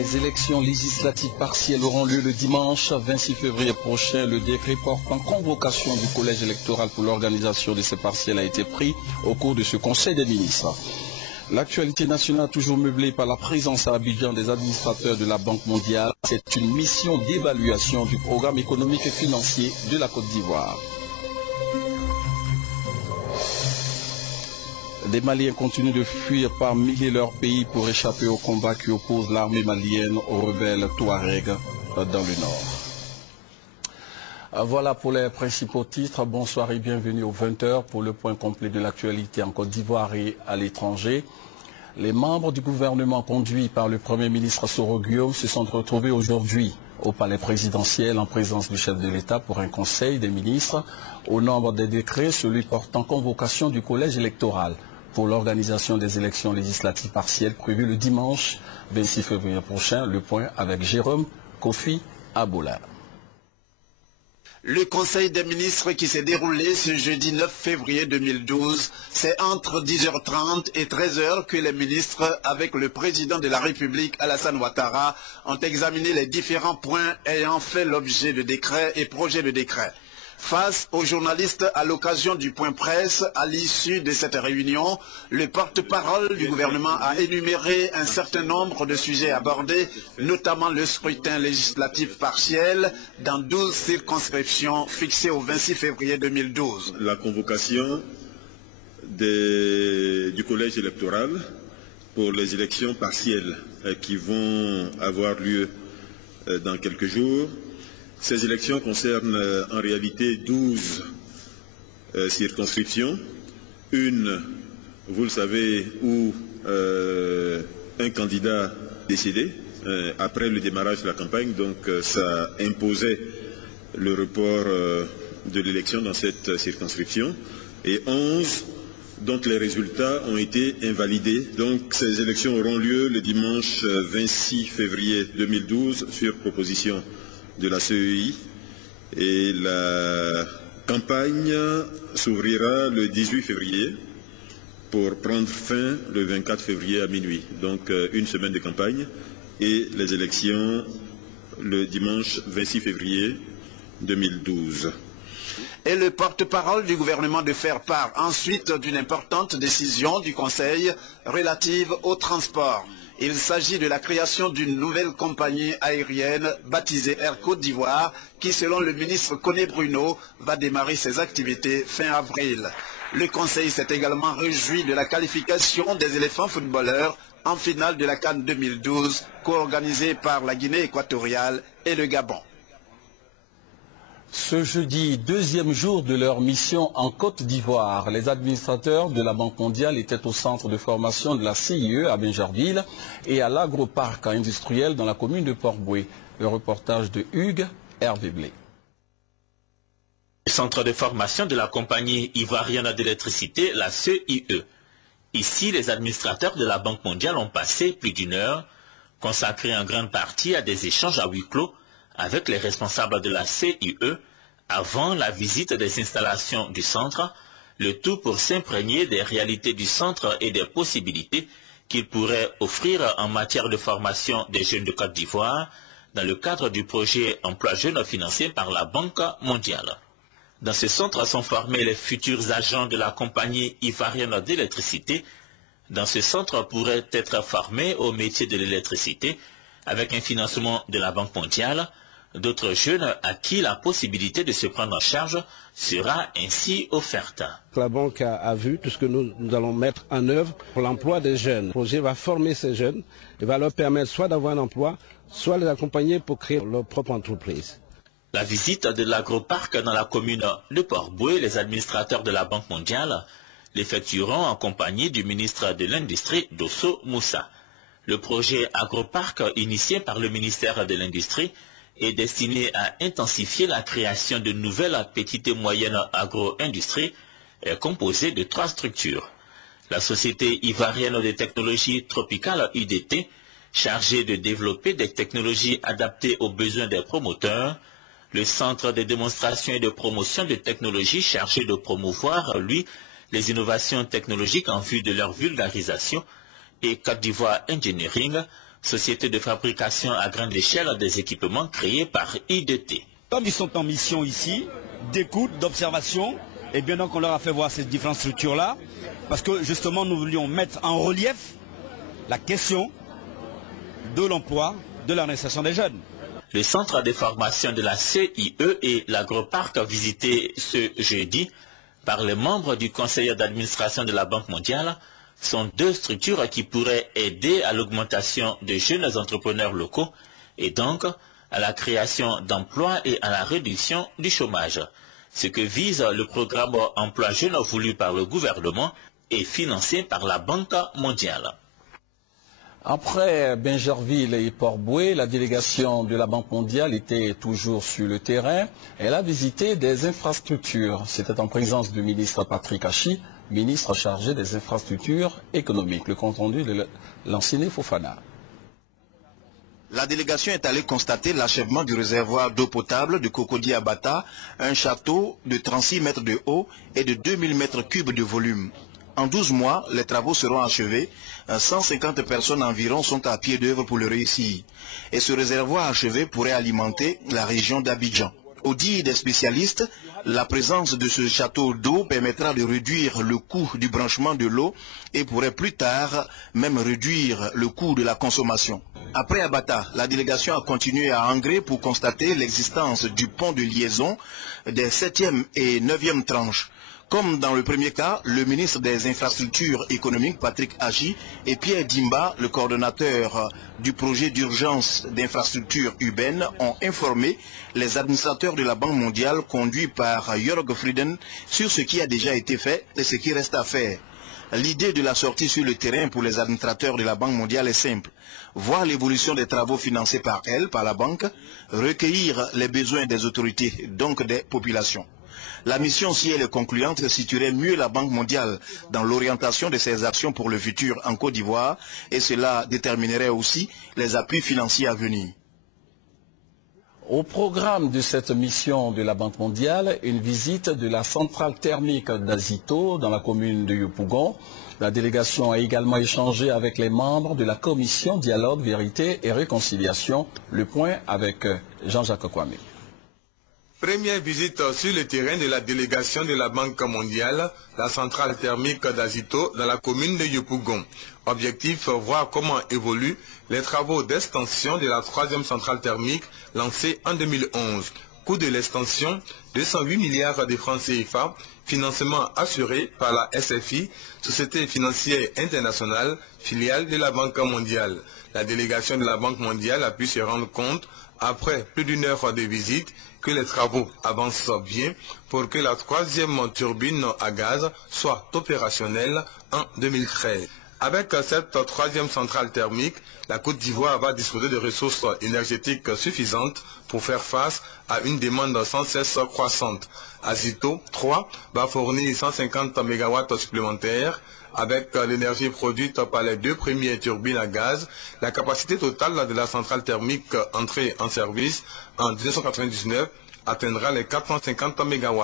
Les élections législatives partielles auront lieu le dimanche 26 février prochain. Le décret portant convocation du collège électoral pour l'organisation de ces partielles a été pris au cours de ce Conseil des ministres. L'actualité nationale toujours meublée par la présence à Abidjan des administrateurs de la Banque mondiale. C'est une mission d'évaluation du programme économique et financier de la Côte d'Ivoire. Des Maliens continuent de fuir par milliers leur pays pour échapper au combat qui oppose l'armée malienne aux rebelles Touareg dans le nord. Voilà pour les principaux titres. Bonsoir et bienvenue aux 20h pour le point complet de l'actualité en Côte d'Ivoire et à l'étranger. Les membres du gouvernement conduits par le Premier ministre Soro Guillaume se sont retrouvés aujourd'hui au palais présidentiel en présence du chef de l'État pour un conseil des ministres. Au nombre des décrets, celui portant convocation du collège électoral pour l'organisation des élections législatives partielles prévues le dimanche 26 février prochain. Le point avec Jérôme Kofi Aboula. Le Conseil des ministres qui s'est déroulé ce jeudi 9 février 2012, c'est entre 10h30 et 13h que les ministres, avec le président de la République Alassane Ouattara, ont examiné les différents points ayant fait l'objet de décrets et projets de décrets. Face aux journalistes à l'occasion du point presse, à l'issue de cette réunion, le porte-parole du gouvernement a énuméré un certain nombre de sujets abordés, notamment le scrutin législatif partiel dans 12 circonscriptions fixées au 26 février 2012. La convocation du collège électoral pour les élections partielles qui vont avoir lieu dans quelques jours. Ces élections concernent en réalité 12 circonscriptions. Une, vous le savez, où un candidat décédé après le démarrage de la campagne, donc ça imposait le report de l'élection dans cette circonscription. Et 11 dont les résultats ont été invalidés. Donc ces élections auront lieu le dimanche 26 février 2012 sur proposition de la CEI et la campagne s'ouvrira le 18 février pour prendre fin le 24 février à minuit. Donc une semaine de campagne et les élections le dimanche 26 février 2012. Et le porte-parole du gouvernement de faire part ensuite d'une importante décision du Conseil relative au transport. Il s'agit de la création d'une nouvelle compagnie aérienne baptisée Air Côte d'Ivoire qui, selon le ministre Koné Bruno, va démarrer ses activités fin avril. Le Conseil s'est également réjoui de la qualification des éléphants footballeurs en finale de la CAN 2012, co-organisée par la Guinée équatoriale et le Gabon. Ce jeudi, deuxième jour de leur mission en Côte d'Ivoire, les administrateurs de la Banque mondiale étaient au centre de formation de la CIE à Binjarville et à l'agroparc industriel dans la commune de Port-Boué. Le reportage de Hugues Hervé Blé. Centre de formation de la compagnie ivoirienne d'électricité, la CIE. Ici, les administrateurs de la Banque mondiale ont passé plus d'une heure, consacrés en grande partie à des échanges à huis clos avec les responsables de la CIE avant la visite des installations du centre, le tout pour s'imprégner des réalités du centre et des possibilités qu'il pourrait offrir en matière de formation des jeunes de Côte d'Ivoire dans le cadre du projet Emploi Jeunes financé par la Banque mondiale. Dans ce centre sont formés les futurs agents de la compagnie ivoirienne d'électricité. Dans ce centre pourraient être formés au métier de l'électricité avec un financement de la Banque mondiale. D'autres jeunes à qui la possibilité de se prendre en charge sera ainsi offerte. La banque a vu tout ce que nous allons mettre en œuvre pour l'emploi des jeunes. Le projet va former ces jeunes et va leur permettre soit d'avoir un emploi, soit les accompagner pour créer leur propre entreprise. La visite de l'agroparc dans la commune de Port-Boué, les administrateurs de la Banque mondiale l'effectueront en compagnie du ministre de l'Industrie, Dosso Moussa. Le projet agroparc initié par le ministère de l'Industrie est destiné à intensifier la création de nouvelles petites et moyennes agro-industries composées de 3 structures. La Société ivoirienne de technologie tropicale UDT, chargée de développer des technologies adaptées aux besoins des promoteurs, le Centre de démonstration et de promotion de technologies chargé de promouvoir, lui, les innovations technologiques en vue de leur vulgarisation, et Côte d'Ivoire Engineering, société de fabrication à grande échelle des équipements créés par IDT. Comme ils sont en mission ici, d'écoute, d'observation, et bien donc on leur a fait voir ces différentes structures-là, parce que justement nous voulions mettre en relief la question de l'emploi, de l'organisation des jeunes. Le centre de formation de la CIE et l'agroparc visités ce jeudi par les membres du conseil d'administration de la Banque mondiale sont deux structures qui pourraient aider à l'augmentation des jeunes entrepreneurs locaux et donc à la création d'emplois et à la réduction du chômage. Ce que vise le programme Emploi Jeune voulu par le gouvernement et financé par la Banque mondiale. Après Bingerville et Port-Bouët, la délégation de la Banque mondiale était toujours sur le terrain. Elle a visité des infrastructures. C'était en présence du ministre Patrick Achi, ministre chargé des infrastructures économiques. Le compte rendu de l'Anciné Fofana. La délégation est allée constater l'achèvement du réservoir d'eau potable de Cocody Abata, un château de 36 mètres de haut et de 2000 mètres cubes de volume. En 12 mois, les travaux seront achevés. 150 personnes environ sont à pied d'œuvre pour le réussir. Et ce réservoir achevé pourrait alimenter la région d'Abidjan. Au dit des spécialistes, la présence de ce château d'eau permettra de réduire le coût du branchement de l'eau et pourrait plus tard même réduire le coût de la consommation. Après Abata, la délégation a continué à Angré pour constater l'existence du pont de liaison des 7e et 9e tranches. Comme dans le premier cas, le ministre des Infrastructures économiques, Patrick Achi, et Pierre Dimba, le coordonnateur du projet d'urgence d'infrastructures urbaines, ont informé les administrateurs de la Banque mondiale conduits par Jörg Frieden sur ce qui a déjà été fait et ce qui reste à faire. L'idée de la sortie sur le terrain pour les administrateurs de la Banque mondiale est simple. Voir l'évolution des travaux financés par elle, par la Banque, recueillir les besoins des autorités, donc des populations. La mission, si elle est concluante, situerait mieux la Banque mondiale dans l'orientation de ses actions pour le futur en Côte d'Ivoire et cela déterminerait aussi les appuis financiers à venir. Au programme de cette mission de la Banque mondiale, une visite de la centrale thermique d'Azito dans la commune de Yopougon. La délégation a également échangé avec les membres de la commission Dialogue, Vérité et Réconciliation. Le point avec Jean-Jacques Kwame. Première visite sur le terrain de la délégation de la Banque mondiale, la centrale thermique d'Azito dans la commune de Yopougon. Objectif, voir comment évoluent les travaux d'extension de la 3e centrale thermique lancée en 2011. Coût de l'extension, 208 milliards de francs CFA, financement assuré par la SFI, Société financière internationale, filiale de la Banque mondiale. La délégation de la Banque mondiale a pu se rendre compte, après plus d'une heure de visite, que les travaux avancent bien pour que la 3e turbine à gaz soit opérationnelle en 2013. Avec cette 3e centrale thermique, la Côte d'Ivoire va disposer de ressources énergétiques suffisantes pour faire face à une demande sans cesse croissante. Azito 3 va fournir 150 MW supplémentaires. Avec l'énergie produite par les 2 premières turbines à gaz, la capacité totale de la centrale thermique entrée en service en 1999 atteindra les 450 MW,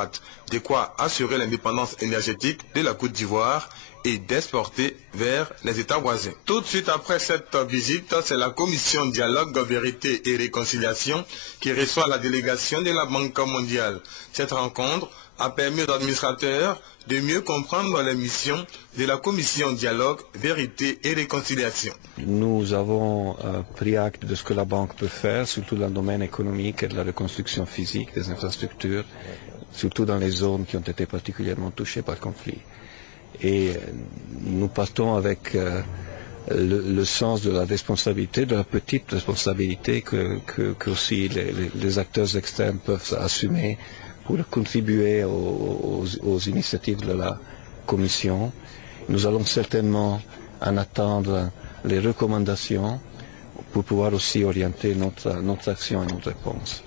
de quoi assurer l'indépendance énergétique de la Côte d'Ivoire et d'exporter vers les États voisins. Tout de suite après cette visite, c'est la commission Dialogue, Vérité et Réconciliation qui reçoit la délégation de la Banque mondiale. Cette rencontre a permis aux administrateurs de mieux comprendre les missions de la commission Dialogue, Vérité et Réconciliation. Nous avons pris acte de ce que la banque peut faire, surtout dans le domaine économique et de la reconstruction physique des infrastructures, surtout dans les zones qui ont été particulièrement touchées par le conflit. Et nous partons avec le sens de la responsabilité, de la petite responsabilité que aussi les acteurs externes peuvent assumer pour contribuer aux initiatives de la Commission. Nous allons certainement en attendre les recommandations pour pouvoir aussi orienter notre action et notre réponse.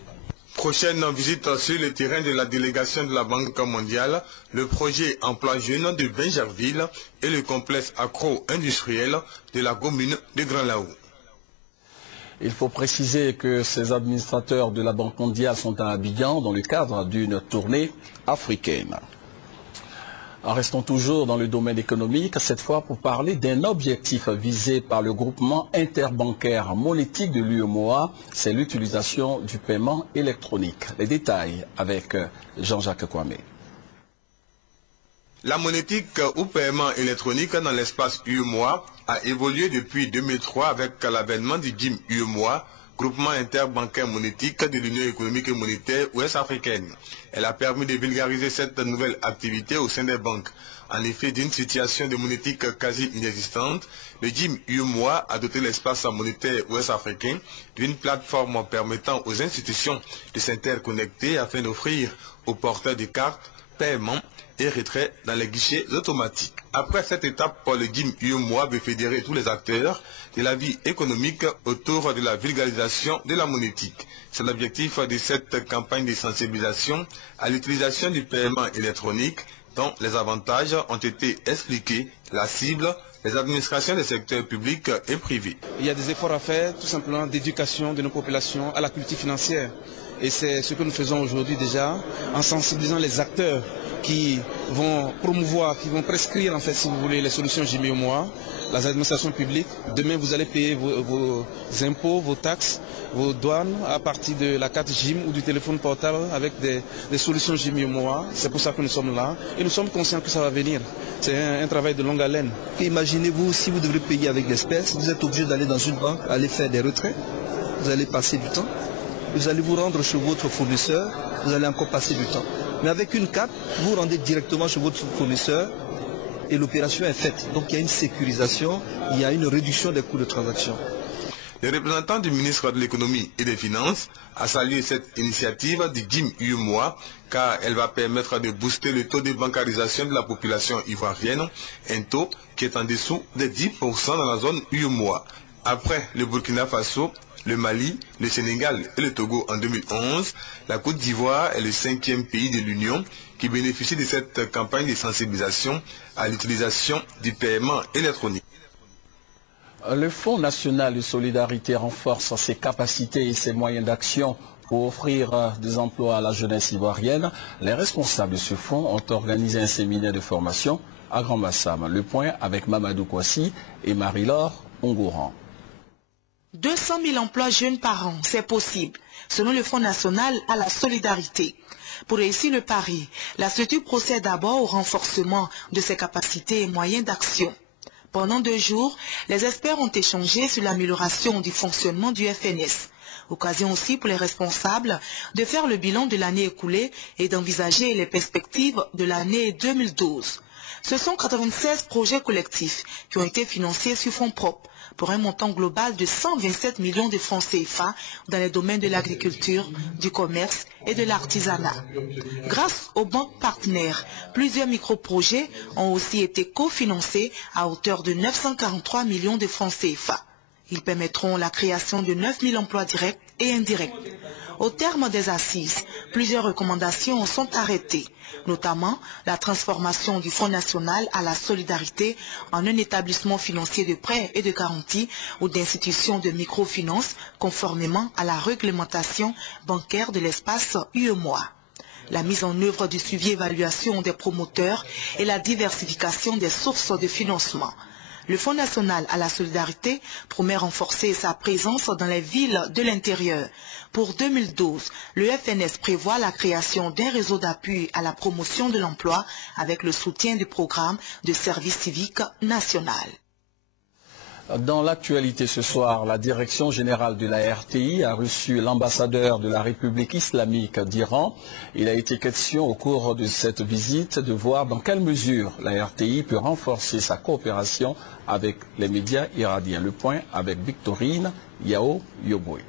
Prochaine visite sur le terrain de la délégation de la Banque mondiale, le projet Emploi Jeune de Bingerville et le complexe agro-industriel de la commune de Grand Laou. Il faut préciser que ces administrateurs de la Banque mondiale sont à Abidjan dans le cadre d'une tournée africaine. Restons toujours dans le domaine économique, cette fois pour parler d'un objectif visé par le groupement interbancaire monétique de l'UEMOA, c'est l'utilisation du paiement électronique. Les détails avec Jean-Jacques Kwame. La monétique ou paiement électronique dans l'espace UEMOA a évolué depuis 2003 avec l'avènement du GIM UEMOA, groupement interbancaire monétique de l'Union économique et monétaire ouest-africaine. Elle a permis de vulgariser cette nouvelle activité au sein des banques. En effet, d'une situation de monétique quasi inexistante, le GIM UEMOA a doté l'espace monétaire ouest-africain d'une plateforme permettant aux institutions de s'interconnecter afin d'offrir aux porteurs de cartes paiement et retrait dans les guichets automatiques. Après cette étape, le GIM UEMOA veut fédérer tous les acteurs de la vie économique autour de la vulgarisation de la monétique. C'est l'objectif de cette campagne de sensibilisation à l'utilisation du paiement électronique dont les avantages ont été expliqués, la cible, les administrations des secteurs publics et privés. Il y a des efforts à faire, tout simplement d'éducation de nos populations à la culture financière. Et c'est ce que nous faisons aujourd'hui déjà, en sensibilisant les acteurs qui vont promouvoir, qui vont prescrire en fait, si vous voulez, les solutions GIM UEMOA, les administrations publiques. Demain, vous allez payer vos impôts, vos taxes, vos douanes à partir de la carte GIM ou du téléphone portable avec des solutions GIM UEMOA. C'est pour ça que nous sommes là et nous sommes conscients que ça va venir. C'est un travail de longue haleine. Imaginez-vous, si vous devrez payer avec l'espèce, vous êtes obligé d'aller dans une banque, aller faire des retraits, vous allez passer du temps. Vous allez vous rendre chez votre fournisseur, vous allez encore passer du temps. Mais avec une carte, vous rendez directement chez votre fournisseur et l'opération est faite. Donc il y a une sécurisation, il y a une réduction des coûts de transaction. Le représentant du ministre de l'économie et des finances a salué cette initiative du GIM UEMOA car elle va permettre de booster le taux de bancarisation de la population ivoirienne, un taux qui est en dessous de 10% dans la zone UEMOA. Après le Burkina Faso, le Mali, le Sénégal et le Togo en 2011, la Côte d'Ivoire est le 5e pays de l'Union qui bénéficie de cette campagne de sensibilisation à l'utilisation du paiement électronique. Le Fonds national de solidarité renforce ses capacités et ses moyens d'action pour offrir des emplois à la jeunesse ivoirienne. Les responsables de ce fonds ont organisé un séminaire de formation à Grand Bassam. Le point avec Mamadou Kouassi et Marie-Laure Ongouran. 200 000 emplois jeunes par an, c'est possible, selon le Fonds national à la solidarité. Pour réussir le pari, la structure procède d'abord au renforcement de ses capacités et moyens d'action. Pendant 2 jours, les experts ont échangé sur l'amélioration du fonctionnement du FNS. Occasion aussi pour les responsables de faire le bilan de l'année écoulée et d'envisager les perspectives de l'année 2012. Ce sont 96 projets collectifs qui ont été financés sur fonds propres, pour un montant global de 127 millions de francs CFA dans les domaines de l'agriculture, du commerce et de l'artisanat. Grâce aux banques partenaires, plusieurs micro-projets ont aussi été cofinancés à hauteur de 943 millions de francs CFA. Ils permettront la création de 9 000 emplois directs et indirects. Au terme des assises, plusieurs recommandations sont arrêtées, notamment la transformation du Fonds national à la solidarité en un établissement financier de prêts et de garanties ou d'institutions de microfinance conformément à la réglementation bancaire de l'espace UEMOA. La mise en œuvre du suivi-évaluation des promoteurs et la diversification des sources de financement. Le Fonds national à la solidarité promet renforcer sa présence dans les villes de l'intérieur. Pour 2012, le FNS prévoit la création d'un réseau d'appui à la promotion de l'emploi avec le soutien du programme de service civique national. Dans l'actualité ce soir, la Direction générale de la RTI a reçu l'ambassadeur de la République islamique d'Iran. Il a été question au cours de cette visite de voir dans quelle mesure la RTI peut renforcer sa coopération avec les médias iraniens. Le point avec Victorine Yao Yoboué.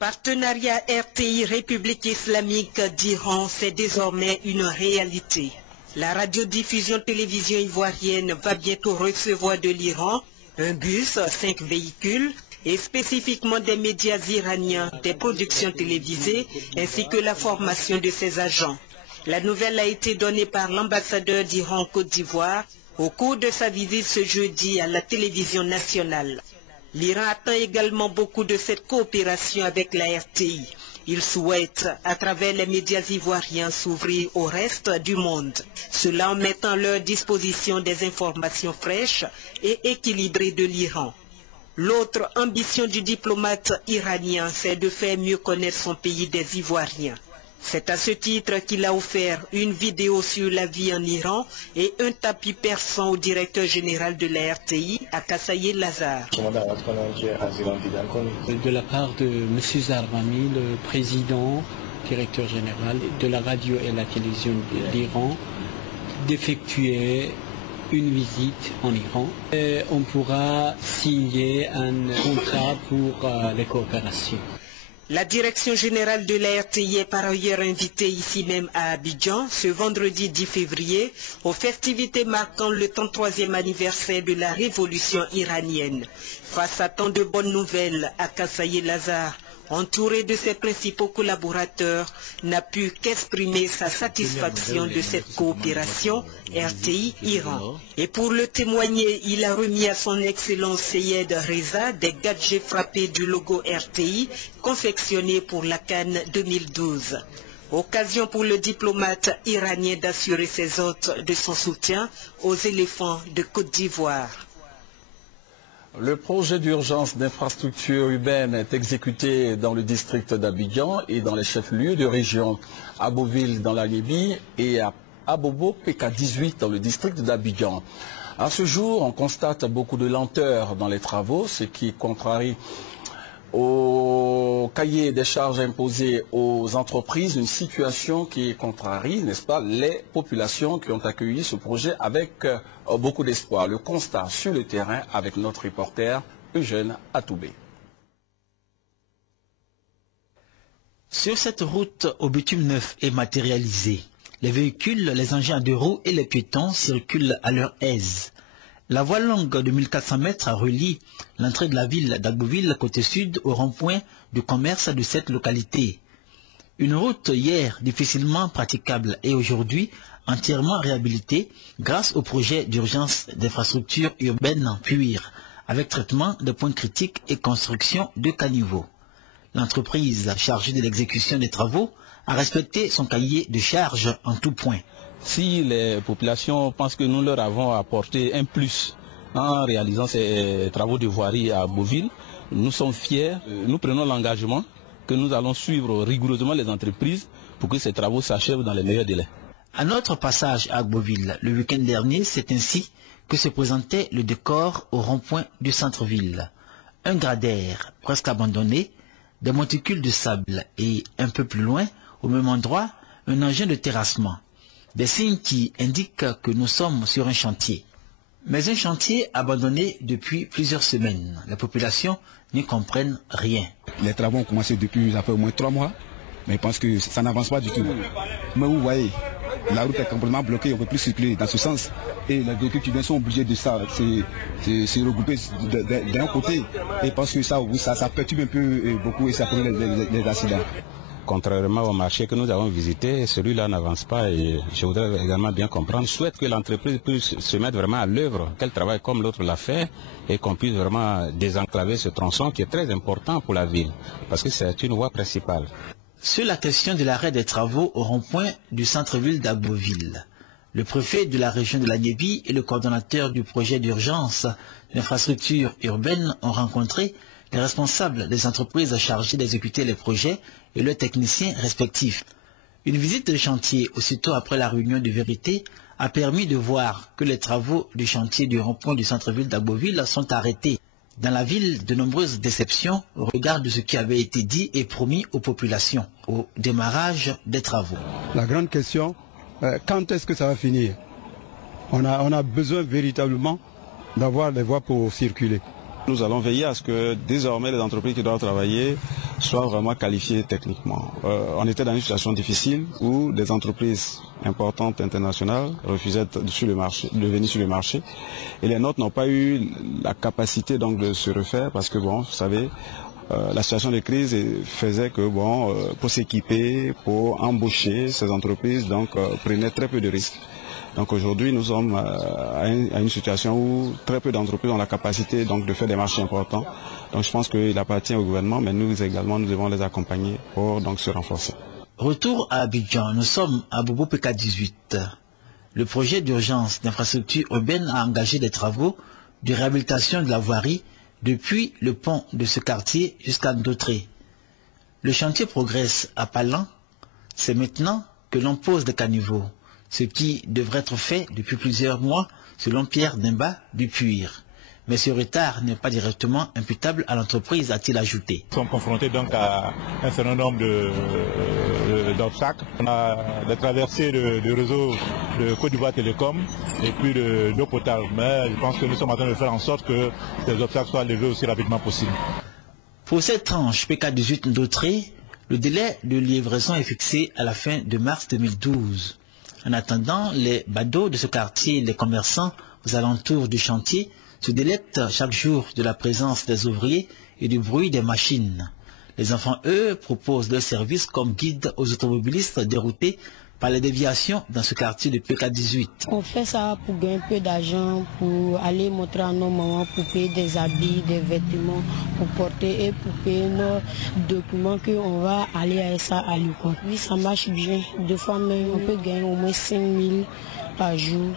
Partenariat RTI République islamique d'Iran, c'est désormais une réalité. La radiodiffusion télévision ivoirienne va bientôt recevoir de l'Iran un bus, 5 véhicules et spécifiquement des médias iraniens, des productions télévisées ainsi que la formation de ses agents. La nouvelle a été donnée par l'ambassadeur d'Iran en Côte d'Ivoire au cours de sa visite ce jeudi à la télévision nationale. L'Iran attend également beaucoup de cette coopération avec la RTI. Il souhaite, à travers les médias ivoiriens, s'ouvrir au reste du monde. Cela en mettant à leur disposition des informations fraîches et équilibrées de l'Iran. L'autre ambition du diplomate iranien, c'est de faire mieux connaître son pays des Ivoiriens. C'est à ce titre qu'il a offert une vidéo sur la vie en Iran et un tapis persan au directeur général de la RTI, à Kassaye Lazare. De la part de M. Zarmami, le président, directeur général de la radio et la télévision de l'Iran, d'effectuer une visite en Iran et on pourra signer un contrat pour les coopérations. La direction générale de la RTI est par ailleurs invitée ici même à Abidjan ce vendredi 10 février aux festivités marquant le 33e anniversaire de la révolution iranienne. Face à tant de bonnes nouvelles, à Kassaye Lazare, entouré de ses principaux collaborateurs, n'a pu qu'exprimer sa satisfaction de cette coopération RTI-Iran. Et pour le témoigner, il a remis à son excellence Seyed Reza des gadgets frappés du logo RTI confectionnés pour la CAN 2012. Occasion pour le diplomate iranien d'assurer ses hôtes de son soutien aux éléphants de Côte d'Ivoire. Le projet d'urgence d'infrastructure urbaine est exécuté dans le district d'Abidjan et dans les chefs-lieux de région, à Beauville dans la Libye et à Abobo PK18 dans le district d'Abidjan. À ce jour, on constate beaucoup de lenteur dans les travaux, ce qui contrarie au cahier des charges imposées aux entreprises, une situation qui contrarie, n'est-ce pas, les populations qui ont accueilli ce projet avec beaucoup d'espoir. Le constat sur le terrain avec notre reporter Eugène Atoubé. Sur cette route au bitume neuf et matérialisé, les véhicules, les engins à deux roues et les piétons circulent à leur aise. La voie longue de 1400 mètres relie l'entrée de la ville d'Agboville côté sud au rond-point du commerce de cette localité. Une route hier difficilement praticable et aujourd'hui entièrement réhabilitée grâce au projet d'urgence d'infrastructure urbaine en PUIR, avec traitement de points critiques et construction de caniveaux. L'entreprise chargée de l'exécution des travaux a respecté son cahier de charges en tout point. Si les populations pensent que nous leur avons apporté un plus en réalisant ces travaux de voirie à Beauville, nous sommes fiers, nous prenons l'engagement que nous allons suivre rigoureusement les entreprises pour que ces travaux s'achèvent dans les meilleurs délais. À notre passage à Beauville, le week-end dernier, c'est ainsi que se présentait le décor au rond-point du centre-ville. Un gradaire presque abandonné, des monticules de sable et un peu plus loin, au même endroit, un engin de terrassement. Des signes qui indiquent que nous sommes sur un chantier. Mais un chantier abandonné depuis plusieurs semaines. La population n'y comprenne rien. Les travaux ont commencé depuis au moins 3 mois, mais je pense que ça n'avance pas du tout. Mais vous voyez, la route est complètement bloquée, on ne peut plus circuler dans ce sens. Et les véhicules qui viennent sont obligés de se regrouper d'un côté. Et parce que ça perturbe un peu beaucoup et ça produit les accidents. Contrairement au marché que nous avons visité, celui-là n'avance pas et je voudrais également bien comprendre. Je souhaite que l'entreprise puisse se mettre vraiment à l'œuvre, qu'elle travaille comme l'autre l'a fait et qu'on puisse vraiment désenclaver ce tronçon qui est très important pour la ville parce que c'est une voie principale. Sur la question de l'arrêt des travaux au rond-point du centre-ville d'Agboville, le préfet de la région de la Libye et le coordonnateur du projet d'urgence d'infrastructure urbaine ont rencontré les responsables des entreprises chargées d'exécuter les projets et leurs techniciens respectifs. Une visite de chantier aussitôt après la réunion de vérité a permis de voir que les travaux du chantier du rond-point du centre-ville d'Agboville sont arrêtés. Dans la ville, de nombreuses déceptions au regard de ce qui avait été dit et promis aux populations au démarrage des travaux. La grande question, quand est-ce que ça va finir? On a besoin véritablement d'avoir des voies pour circuler. Nous allons veiller à ce que désormais les entreprises qui doivent travailler soient vraiment qualifiées techniquement. On était dans une situation difficile où des entreprises importantes internationales refusaient de venir sur le marché et les nôtres n'ont pas eu la capacité donc de se refaire parce que bon, vous savez, la situation de crise faisait que, pour s'équiper, pour embaucher, ces entreprises prenaient très peu de risques. Donc aujourd'hui, nous sommes à une situation où très peu d'entreprises ont la capacité de faire des marchés importants. Donc je pense qu'il appartient au gouvernement, mais nous également, nous devons les accompagner pour se renforcer. Retour à Abidjan, nous sommes à Bobo PK18. Le projet d'urgence d'infrastructure urbaine a engagé des travaux de réhabilitation de la voirie depuis le pont de ce quartier jusqu'à Ndotré. Le chantier progresse à pas lents. C'est maintenant que l'on pose des caniveaux, ce qui devrait être fait depuis plusieurs mois selon Pierre Demba du Puir. Mais ce retard n'est pas directement imputable à l'entreprise, a-t-il ajouté. Nous sommes confrontés donc à un certain nombre d'obstacles. On a des traversées de réseau de Côte d'Ivoire Télécom et puis d'eau potable. Mais je pense que nous sommes en train de faire en sorte que ces obstacles soient levés aussi rapidement possible. Pour cette tranche PK18 Ndotré, le délai de livraison est fixé à la fin de mars 2012. En attendant, les badauds de ce quartier et les commerçants aux alentours du chantier se délectent chaque jour de la présence des ouvriers et du bruit des machines. Les enfants, eux, proposent leur service comme guide aux automobilistes déroutés par les déviations dans ce quartier de PK18. On fait ça pour gagner un peu d'argent, pour aller montrer à nos mamans, pour payer des habits, des vêtements, pour porter et pour payer nos documents qu'on va aller à ça à l'école. Oui, ça marche bien. Deux fois même, on peut gagner au moins 5 000 par jour.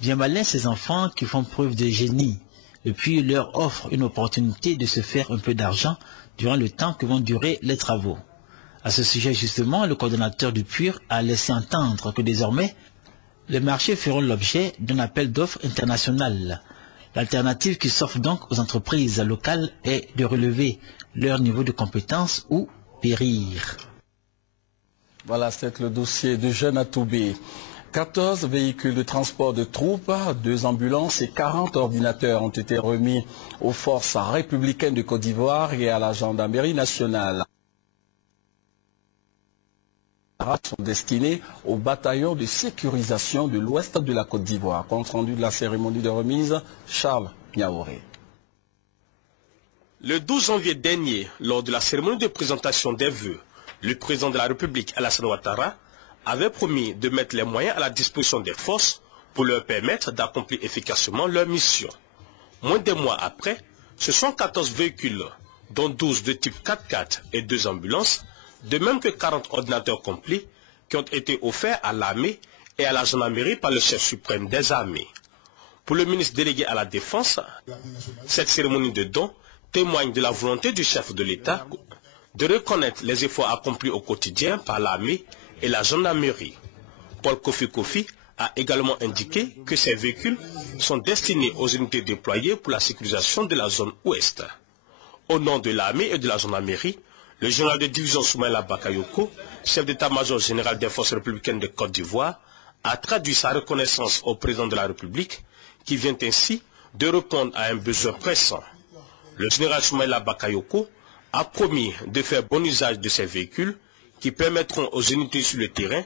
Bien malin ces enfants qui font preuve de génie. Et puis leur offre une opportunité de se faire un peu d'argent durant le temps que vont durer les travaux. À ce sujet justement, le coordonnateur du PUR a laissé entendre que désormais, les marchés feront l'objet d'un appel d'offres international. L'alternative qui s'offre donc aux entreprises locales est de relever leur niveau de compétence ou périr. Voilà, c'est le dossier de Jeune Atoubé. 14 véhicules de transport de troupes, 2 ambulances et 40 ordinateurs ont été remis aux forces républicaines de Côte d'Ivoire et à la gendarmerie nationale. Sont destinés au bataillon de sécurisation de l'ouest de la Côte d'Ivoire. Compte rendu de la cérémonie de remise, Charles Niaoré. Le 12 janvier dernier, lors de la cérémonie de présentation des vœux, le président de la République, Alassane Ouattara, avait promis de mettre les moyens à la disposition des forces pour leur permettre d'accomplir efficacement leur mission. Moins d'un mois après, ce sont 14 véhicules, dont 12 de type 4x4 et 2 ambulances, de même que 40 ordinateurs complets, qui ont été offerts à l'armée et à la gendarmerie par le chef suprême des armées. Pour le ministre délégué à la Défense, cette cérémonie de don témoigne de la volonté du chef de l'État de reconnaître les efforts accomplis au quotidien par l'armée et la gendarmerie. Paul Kofi a également indiqué que ces véhicules sont destinés aux unités déployées pour la sécurisation de la zone ouest. Au nom de l'armée et de la gendarmerie, le général de division Soumaïla Bakayoko, chef d'état-major général des forces républicaines de Côte d'Ivoire, a traduit sa reconnaissance au président de la République, qui vient ainsi de répondre à un besoin pressant. Le général Soumaïla Bakayoko a promis de faire bon usage de ces véhicules qui permettront aux unités sur le terrain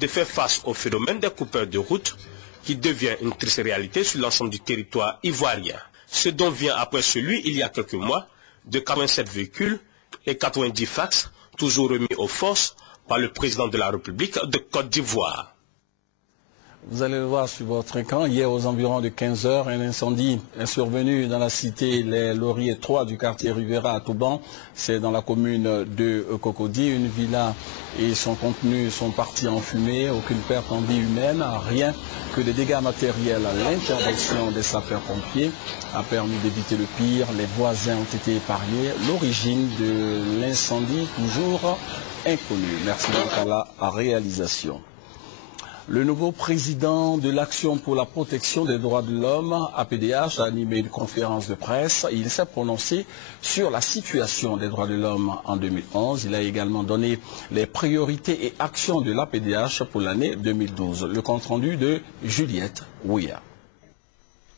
de faire face au phénomène des coupeurs de route qui devient une triste réalité sur l'ensemble du territoire ivoirien. Ce dont vient après celui, il y a quelques mois, de 87 véhicules et 90 fax, toujours remis aux forces par le président de la République de Côte d'Ivoire. Vous allez le voir sur votre écran, hier aux environs de 15 h, un incendie est survenu dans la cité Les Lauriers 3 du quartier Rivera à Touban. C'est dans la commune de Cocody. Une villa et son contenu sont partis en fumée. Aucune perte en vie humaine, rien que des dégâts matériels. L'intervention des sapeurs-pompiers a permis d'éviter le pire. Les voisins ont été épargnés. L'origine de l'incendie toujours inconnue. Merci donc à la réalisation. Le nouveau président de l'Action pour la protection des droits de l'homme, APDH, a animé une conférence de presse. Il s'est prononcé sur la situation des droits de l'homme en 2011. Il a également donné les priorités et actions de l'APDH pour l'année 2012. Le compte-rendu de Juliette Ouya.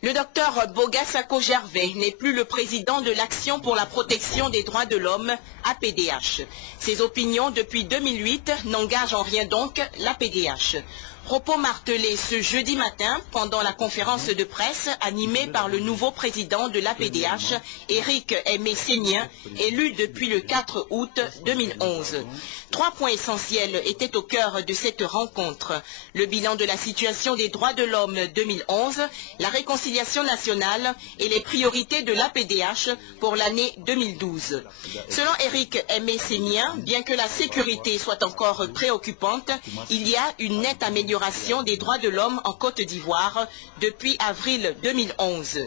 Le docteur Bogassako Gervais n'est plus le président de l'Action pour la protection des droits de l'homme, APDH. Ses opinions depuis 2008 n'engagent en rien donc l'APDH. Propos martelés ce jeudi matin pendant la conférence de presse animée par le nouveau président de l'APDH, Éric Aimé Sénien, élu depuis le 4 août 2011. 3 points essentiels étaient au cœur de cette rencontre. Le bilan de la situation des droits de l'homme 2011, la réconciliation nationale et les priorités de l'APDH pour l'année 2012. Selon Éric Aimé Sénien, bien que la sécurité soit encore préoccupante, il y a une nette amélioration des droits de l'homme en Côte d'Ivoire depuis avril 2011.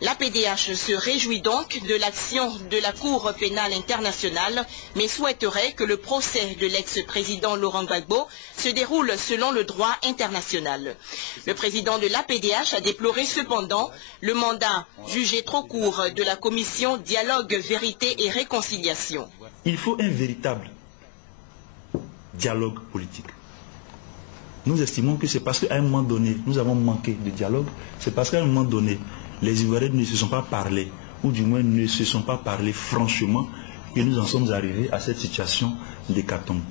L'APDH se réjouit donc de l'action de la Cour pénale internationale, mais souhaiterait que le procès de l'ex-président Laurent Gbagbo se déroule selon le droit international. Le président de l'APDH a déploré cependant le mandat jugé trop court de la commission Dialogue, Vérité et Réconciliation. Il faut un véritable dialogue politique. Nous estimons que c'est parce qu'à un moment donné, nous avons manqué de dialogue, c'est parce qu'à un moment donné, les Ivoiriens ne se sont pas parlé, ou du moins ne se sont pas parlé franchement, et nous en sommes arrivés à cette situation d'hécatombe.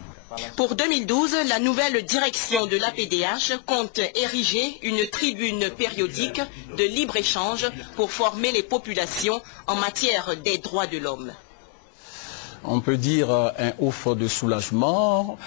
Pour 2012, la nouvelle direction de l'APDH compte ériger une tribune périodique de libre-échange pour former les populations en matière des droits de l'homme. On peut dire un ouf de soulagement.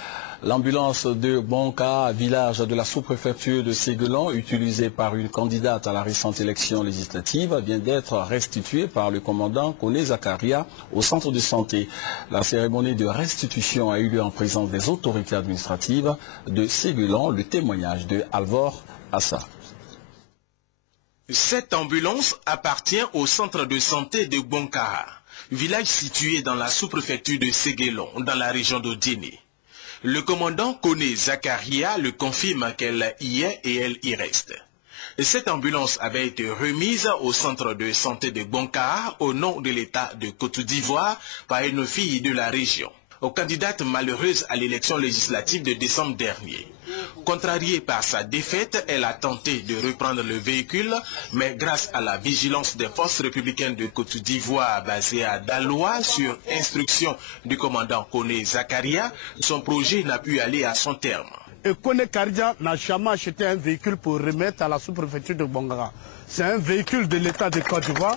L'ambulance de Bonka, village de la sous-préfecture de Séguelon, utilisée par une candidate à la récente élection législative, vient d'être restituée par le commandant Koné Zakaria au centre de santé. La cérémonie de restitution a eu lieu en présence des autorités administratives de Séguelon. Le témoignage de Alvor Assa. Cette ambulance appartient au centre de santé de Bonka, village situé dans la sous-préfecture de Séguelon, dans la région d'Odiéné. Le commandant Koné Zakaria le confirme qu'elle y est et elle y reste. Cette ambulance avait été remise au centre de santé de Bonka au nom de l'État de Côte d'Ivoire par une fille de la région, aux candidates malheureuses à l'élection législative de décembre dernier. Contrariée par sa défaite, elle a tenté de reprendre le véhicule, mais grâce à la vigilance des forces républicaines de Côte d'Ivoire basées à Daloa sur instruction du commandant Koné Zakaria, son projet n'a pu aller à son terme. Et Koné Zakaria n'a jamais acheté un véhicule pour remettre à la sous-préfecture de Bongara. C'est un véhicule de l'État de Côte d'Ivoire.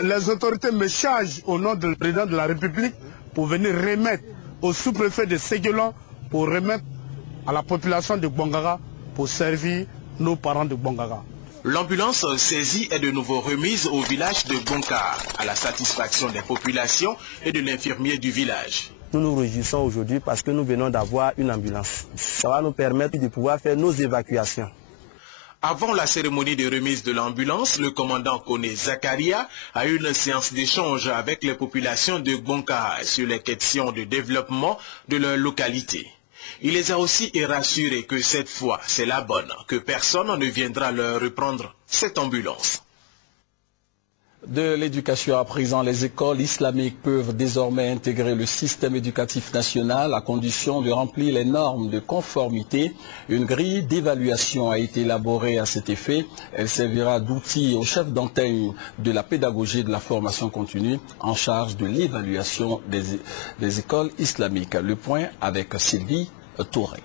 Les autorités me chargent au nom du président de la République pour venir remettre au sous-préfet de Séguelon, pour remettre à la population de Bongara, pour servir nos parents de Bongara. L'ambulance saisie est de nouveau remise au village de Bonka, à la satisfaction des populations et de l'infirmier du village. Nous nous réjouissons aujourd'hui parce que nous venons d'avoir une ambulance. Ça va nous permettre de pouvoir faire nos évacuations. Avant la cérémonie de remise de l'ambulance, le commandant Koné Zakaria a eu une séance d'échange avec les populations de Bonka sur les questions de développement de leur localité. Il les a aussi rassurés que cette fois, c'est la bonne, que personne ne viendra leur reprendre cette ambulance. De l'éducation à présent, les écoles islamiques peuvent désormais intégrer le système éducatif national à condition de remplir les normes de conformité. Une grille d'évaluation a été élaborée à cet effet. Elle servira d'outil au chef d'antenne de la pédagogie et de la formation continue en charge de l'évaluation des écoles islamiques. Le point avec Sylvie Touré.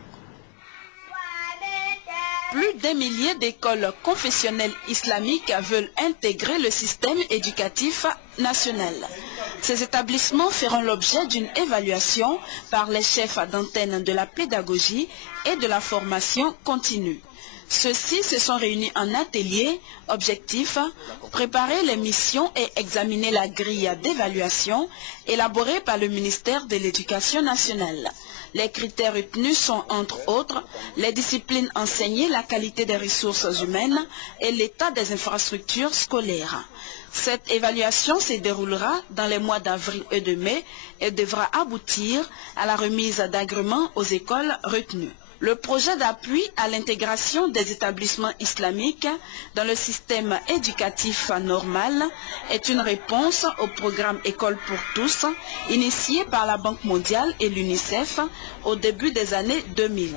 Plus d'un millier d'écoles confessionnelles islamiques veulent intégrer le système éducatif national. Ces établissements feront l'objet d'une évaluation par les chefs d'antenne de la pédagogie et de la formation continue. Ceux-ci se sont réunis en atelier, objectif, préparer les missions et examiner la grille d'évaluation élaborée par le ministère de l'Éducation nationale. Les critères retenus sont entre autres les disciplines enseignées, la qualité des ressources humaines et l'état des infrastructures scolaires. Cette évaluation se déroulera dans les mois d'avril et de mai et devra aboutir à la remise d'agréments aux écoles retenues. Le projet d'appui à l'intégration des établissements islamiques dans le système éducatif normal est une réponse au programme École pour tous, initié par la Banque mondiale et l'UNICEF au début des années 2000.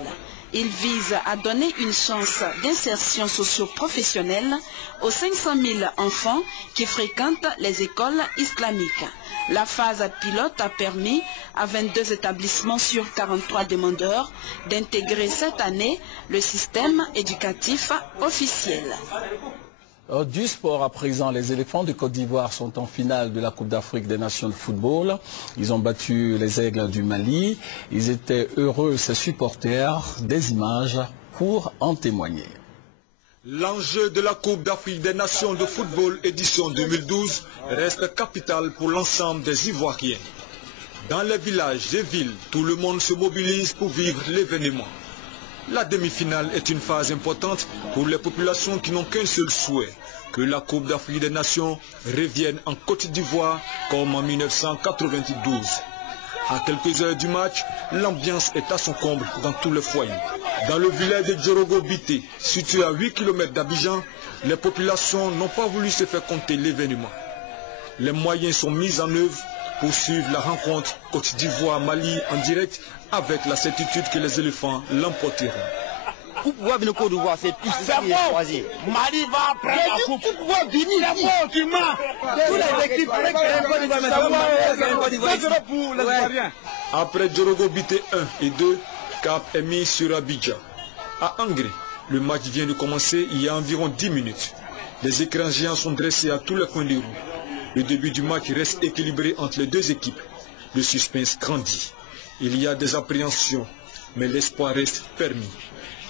Il vise à donner une chance d'insertion socio-professionnelle aux 500 000 enfants qui fréquentent les écoles islamiques. La phase pilote a permis à 22 établissements sur 43 demandeurs d'intégrer cette année le système éducatif officiel. Du sport à présent, les éléphants de Côte d'Ivoire sont en finale de la Coupe d'Afrique des Nations de football. Ils ont battu les Aigles du Mali. Ils étaient heureux, ces supporters, des images pour en témoigner. L'enjeu de la Coupe d'Afrique des Nations de football édition 2012 reste capital pour l'ensemble des Ivoiriens. Dans les villages et villes, tout le monde se mobilise pour vivre l'événement. La demi-finale est une phase importante pour les populations qui n'ont qu'un seul souhait, que la Coupe d'Afrique des Nations revienne en Côte d'Ivoire comme en 1992. À quelques heures du match, l'ambiance est à son comble dans tous les foyers. Dans le village de Djorogo-Bité, situé à 8 km d'Abidjan, les populations n'ont pas voulu se faire compter l'événement. Les moyens sont mis en œuvre pour suivre la rencontre Côte d'Ivoire-Mali en direct avec la certitude que les éléphants l'emporteront. Pour pouvoir venir au Côte d'Ivoire, c'est plus ce qui est choisi. Mali va prendre la coupe. Pour pouvoir venir ici. Tu mens. Tous les équipes avec un Côte d'Ivoire, c'est pour les Ivoiriens. Après Djorogo-Bité 1 et 2, cap est mis sur Abidjan. À Angré, le match vient de commencer il y a environ 10 minutes. Les écrans géants sont dressés à tous les coins des rues. Le début du match reste équilibré entre les deux équipes. Le suspense grandit. Il y a des appréhensions, mais l'espoir reste permis.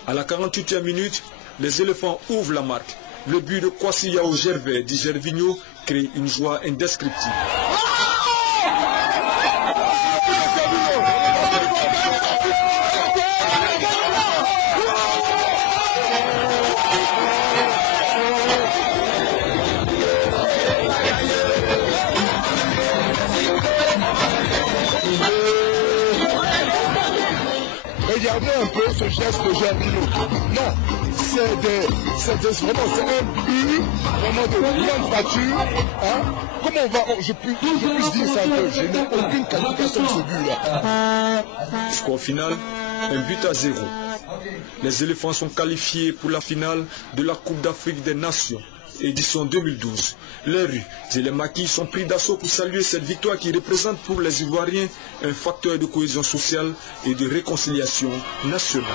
À la 48e minute, les éléphants ouvrent la marque. Le but de Kwasi Yao Gervais dit Gervinho crée une joie indescriptible. Regardez un peu ce geste de Gervinho. Non, c'est un but vraiment de grande facture. Hein? Comment je puisse dire ça un peu? Je n'ai aucune qualification de ce but-là. Score final, un but à 0. Les éléphants sont qualifiés pour la finale de la Coupe d'Afrique des Nations, édition 2012. Les rues et les maquis sont pris d'assaut pour saluer cette victoire qui représente pour les Ivoiriens un facteur de cohésion sociale et de réconciliation nationale.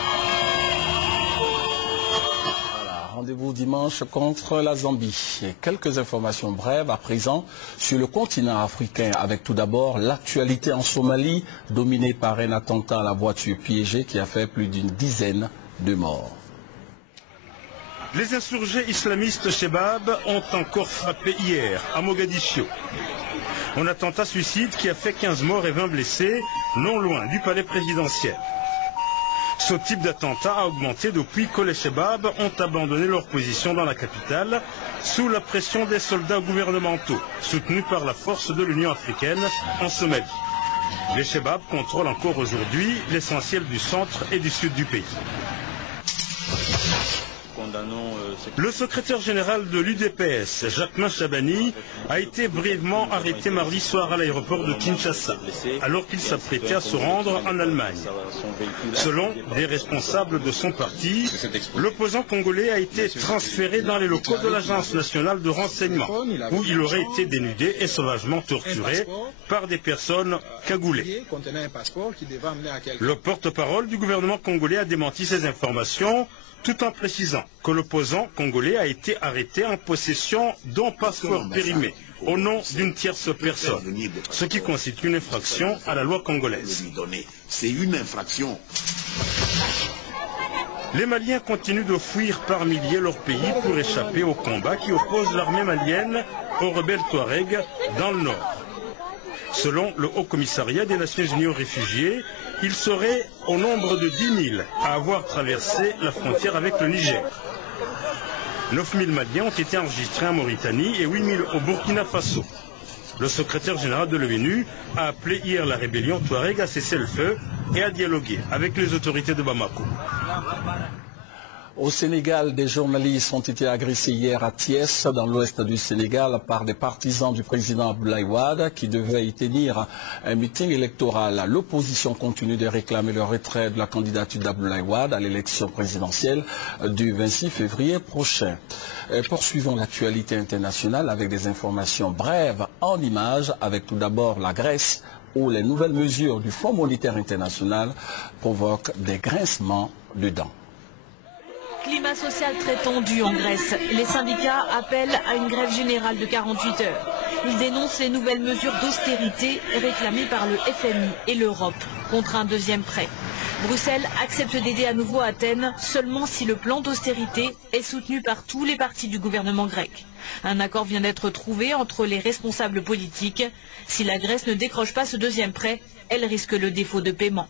Voilà, rendez-vous dimanche contre la Zambie. Et quelques informations brèves à présent sur le continent africain, avec tout d'abord l'actualité en Somalie, dominée par un attentat à la voiture piégée qui a fait plus d'une dizaine de morts. Les insurgés islamistes Shebab ont encore frappé hier à Mogadiscio. Un attentat suicide qui a fait 15 morts et 20 blessés, non loin du palais présidentiel. Ce type d'attentat a augmenté depuis que les Shebab ont abandonné leur position dans la capitale sous la pression des soldats gouvernementaux, soutenus par la force de l'Union africaine en Somalie. Les Shebab contrôlent encore aujourd'hui l'essentiel du centre et du sud du pays. Le secrétaire général de l'UDPS, Jacquemin Chabani, a été brièvement arrêté mardi soir à l'aéroport de Kinshasa, alors qu'il s'apprêtait à se rendre en Allemagne. Selon des responsables de son parti, l'opposant congolais a été transféré dans les locaux de l'Agence nationale de renseignement, où il aurait été dénudé et sauvagement torturé par des personnes cagoulées. Le porte-parole du gouvernement congolais a démenti ces informations, tout en précisant que l'opposant congolais a été arrêté en possession d'un passeport périmé au nom d'une tierce personne, ce qui constitue une infraction à la loi congolaise. C'est une infraction. Les Maliens continuent de fuir par milliers leur pays pour échapper au combat qui oppose l'armée malienne aux rebelles Touaregs dans le nord. Selon le Haut Commissariat des Nations Unies aux réfugiés, il serait au nombre de 10 000 à avoir traversé la frontière avec le Niger. 9 000 Maliens ont été enregistrés en Mauritanie et 8 000 au Burkina Faso. Le secrétaire général de l'ONU a appelé hier la rébellion Touareg à cesser le feu et à dialoguer avec les autorités de Bamako. Au Sénégal, des journalistes ont été agressés hier à Thiès, dans l'ouest du Sénégal, par des partisans du président Abdoulaye Wade qui devaient y tenir un meeting électoral. L'opposition continue de réclamer le retrait de la candidature d'Abdoulaye Wade à l'élection présidentielle du 26 février prochain. Poursuivons l'actualité internationale avec des informations brèves en images, avec tout d'abord la Grèce, où les nouvelles mesures du Fonds monétaire international provoquent des grincements de dents. Climat social très tendu en Grèce. Les syndicats appellent à une grève générale de 48 heures. Ils dénoncent les nouvelles mesures d'austérité réclamées par le FMI et l'Europe contre un deuxième prêt. Bruxelles accepte d'aider à nouveau Athènes seulement si le plan d'austérité est soutenu par tous les partis du gouvernement grec. Un accord vient d'être trouvé entre les responsables politiques. Si la Grèce ne décroche pas ce deuxième prêt, elle risque le défaut de paiement.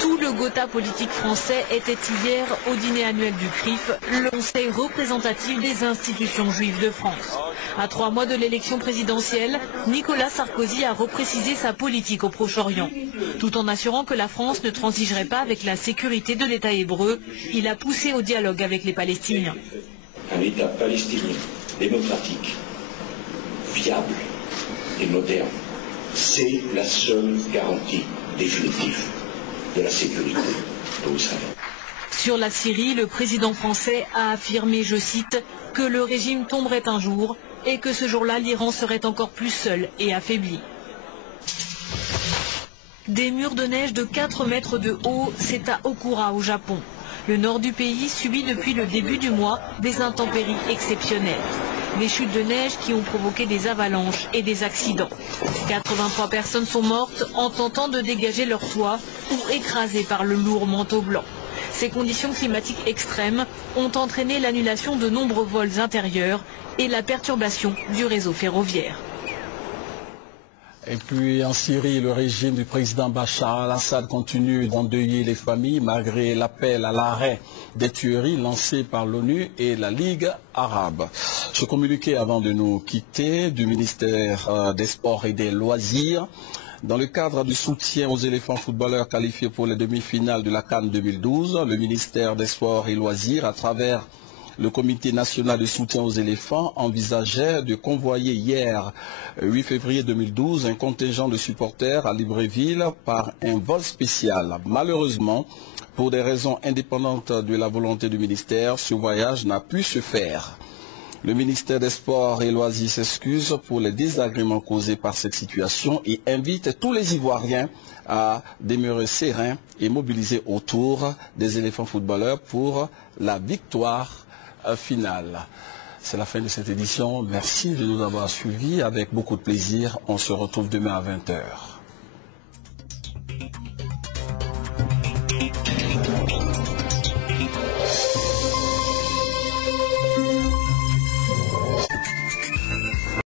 Tout le Gotha politique français était hier au dîner annuel du CRIF, le conseil représentatif des institutions juives de France. À 3 mois de l'élection présidentielle, Nicolas Sarkozy a reprécisé sa politique au Proche-Orient. Tout en assurant que la France ne transigerait pas avec la sécurité de l'État hébreu, il a poussé au dialogue avec les Palestiniens. Un État palestinien, démocratique, viable et moderne, c'est la seule garantie définitive de la sécurité de Israël. Sur la Syrie, le président français a affirmé, je cite, que le régime tomberait un jour et que ce jour-là, l'Iran serait encore plus seul et affaibli. Des murs de neige de 4 mètres de haut, c'est à Okura au Japon. Le nord du pays subit depuis le début du mois des intempéries exceptionnelles. Des chutes de neige qui ont provoqué des avalanches et des accidents. 83 personnes sont mortes en tentant de dégager leur toit ou écrasées par le lourd manteau blanc. Ces conditions climatiques extrêmes ont entraîné l'annulation de nombreux vols intérieurs et la perturbation du réseau ferroviaire. Et puis en Syrie, le régime du président Bachar al-Assad continue d'endeuiller les familles malgré l'appel à l'arrêt des tueries lancées par l'ONU et la Ligue arabe. Ce communiqué avant de nous quitter du ministère des Sports et des Loisirs. Dans le cadre du soutien aux éléphants footballeurs qualifiés pour les demi-finales de la CAN 2012, le ministère des Sports et Loisirs, à travers le comité national de soutien aux éléphants, envisageait de convoyer hier, 8 février 2012, un contingent de supporters à Libreville par un vol spécial. Malheureusement, pour des raisons indépendantes de la volonté du ministère, ce voyage n'a pu se faire. Le ministère des Sports et Loisirs s'excuse pour les désagréments causés par cette situation et invite tous les Ivoiriens à demeurer sereins et mobilisés autour des éléphants footballeurs pour la victoire finale. C'est la fin de cette édition. Merci de nous avoir suivis avec beaucoup de plaisir. On se retrouve demain à 20 h.